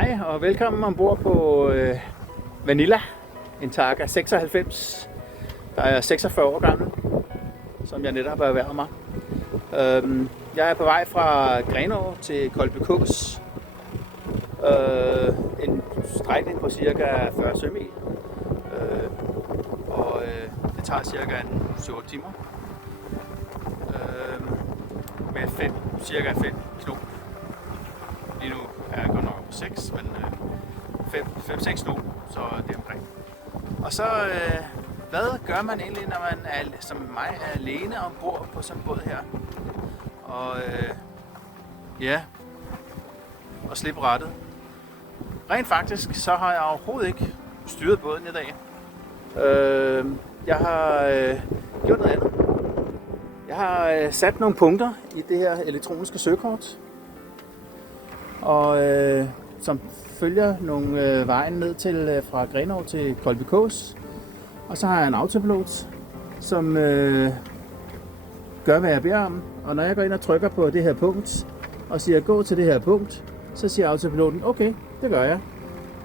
Hej og velkommen ombord på Vanilla, en Targa 96, der er 46 år gammel, som jeg netop har erhvervet mig. Jeg er på vej fra Grenaa til Kolbekås, en strækning på cirka 40 sømil, og det tager cirka 7-8 timer med cirka 5 knop. Lige nu er jeg godt nok på 6, men 5-6 knop, så det er omkring. Og så, hvad gør man egentlig, når man er, som mig er alene ombord på sådan en båd her? Og og slippe rattet. Rent faktisk, så har jeg overhovedet ikke styret båden i dag. Jeg har gjort noget andet. Jeg har sat nogle punkter i det her elektroniske søkort, og som følger nogle vejen ned til fra Grenaa til Kolbekås. Og så har jeg en autopilot, som gør, hvad jeg beder om. Og når jeg går ind og trykker på det her punkt og siger gå til det her punkt, så siger autopiloten okay, det gør jeg.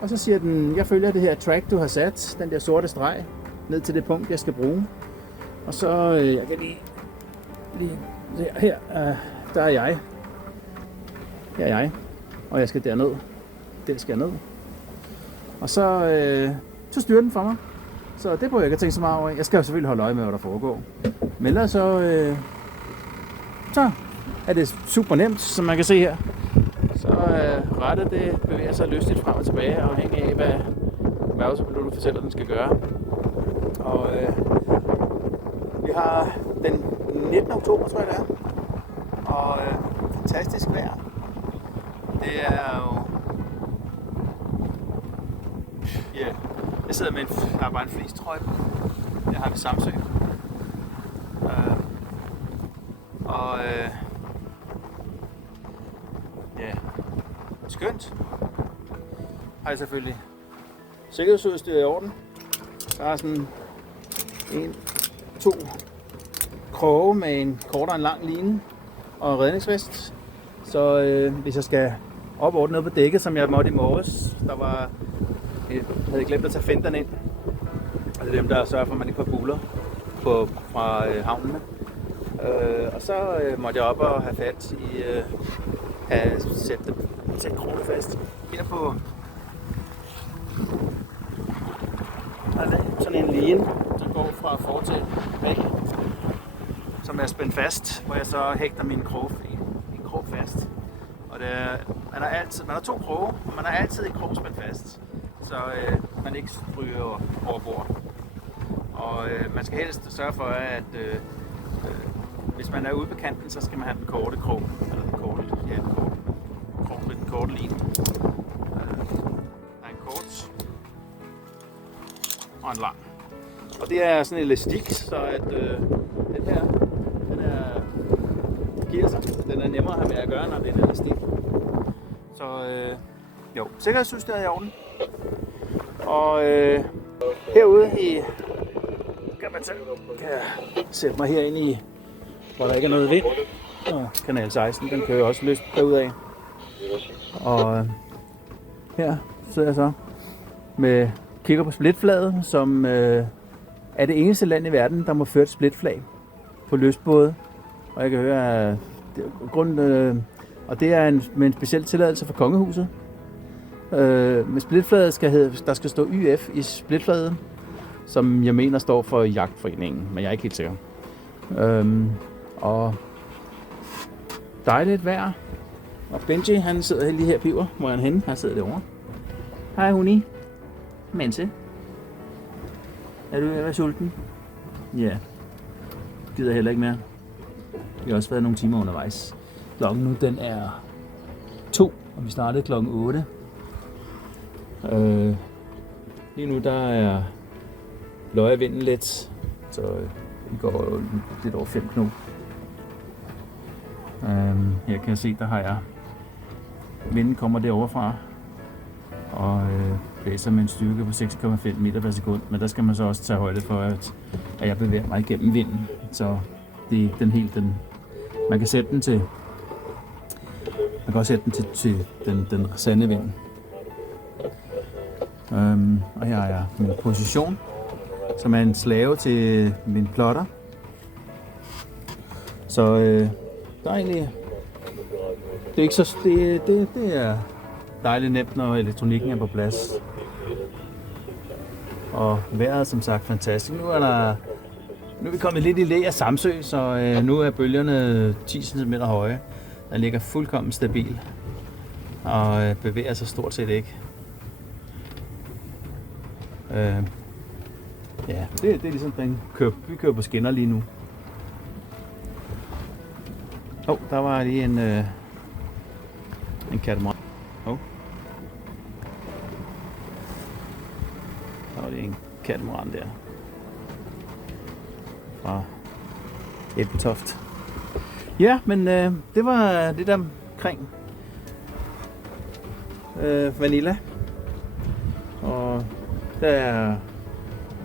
Og så siger den, jeg følger det her track du har sat, den der sorte streg, ned til det punkt jeg skal bruge. Og så jeg kan lige her, der er jeg. Her er jeg. Og jeg skal derned. Der skal jeg ned. Og så styrer den for mig. Så det burde jeg ikke tænke så meget over. Jeg skal jo selvfølgelig holde øje med, hvad der foregår. Men ellers så er det super nemt, som man kan se her. Så rettet det bevæger sig lystigt frem og tilbage, afhængig af, hvad autopiloten fortæller, den skal gøre. Og vi har den 19. oktober, tror jeg det er. Og fantastisk vejr. Det er jo... Ja, jeg sidder med der er bare en fleecetrøje på. Det har vi Samsø. Skønt. Har jeg selvfølgelig sikkerhedsudstyr i orden. Der er sådan 2 kroge med en kort og en lang line og redningsvest. Så hvis jeg skal op og ned på dækket, som jeg måtte i morges, jeg havde glemt at tage fenderne ind. Og det er dem, der sørger for, at man ikke får buler fra havnene. Og så måtte jeg op og have fat i sætte krogen fast. Her på der er sådan en line, der går fra for til væk, som er spændt fast, hvor jeg så hægter min krog fast. Og man har 2 kroge, og man har altid en krog spændt fast, så man ikke ryger over bord. Og man skal helst sørge for, at hvis man er ude på kanten, så skal man have den korte krog, eller den korte line. Der er en kort og en lang. Og det er sådan en elastik, så at den her, giver sig. Den er nemmere at have med at gøre, når det er en elastik. Så jo, sikkerhedsudstyret er i orden. Og herude kan jeg sætte mig herinde i, hvor der ikke er noget vind. Og kanal 16, den kører også løst derudad. Og her sidder jeg så kigger på splitflaget, som er det eneste land i verden, der må føre et splitflag på lystbåde. Og jeg kan høre, at og det er med en speciel tilladelse fra kongehuset. Med splitflaget der skal stå YF i splitflaget, som jeg mener står for Jagtforeningen, men jeg er ikke helt sikker. Og dejligt vejr. Og Benji, han sidder lige her piver. Hvor er han henne? Han sidder derovre. Hej Huni. Mense. Er du ved at være sulten? Ja. Gider heller ikke mere. Vi har også været nogle timer undervejs. Klokken nu, den er 2, og vi startede klokken 8. Lige nu, der er løjer vinden lidt, så vi går lidt over 5 knop. Her kan jeg se, der har jeg vinden kommer derovre fra og blæser med en styrke på 6,5 meter per sekund, men der skal man så også tage højde for, at jeg bevæger mig igennem vinden, så det er man kan sætte den til, man kan også sætte den til den sande vind. Og her er min position, som er en slave til min plotter. Så der er egentlig... Det er ikke så... Det er dejligt nemt, når elektronikken er på plads. Og vejret er som sagt fantastisk. Nu er vi kommet lidt i læ af Samsø, så nu er bølgerne 10 cm høje. Der ligger fuldkommen stabil og bevæger sig stort set ikke. Ja, det er ligesom vi kører på skinner lige nu. Der var lige en katamaran. Der var lige en katamaran der. Fra Ebeltoft. Ja, men det var lidt omkring Vanilla. Og der er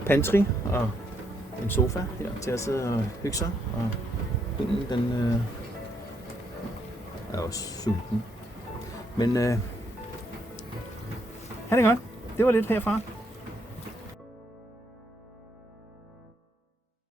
pantry og en sofa her til at sidde og hygge sig. Og hunden, den er også sulten. Men ha' det godt. Det var lidt herfra.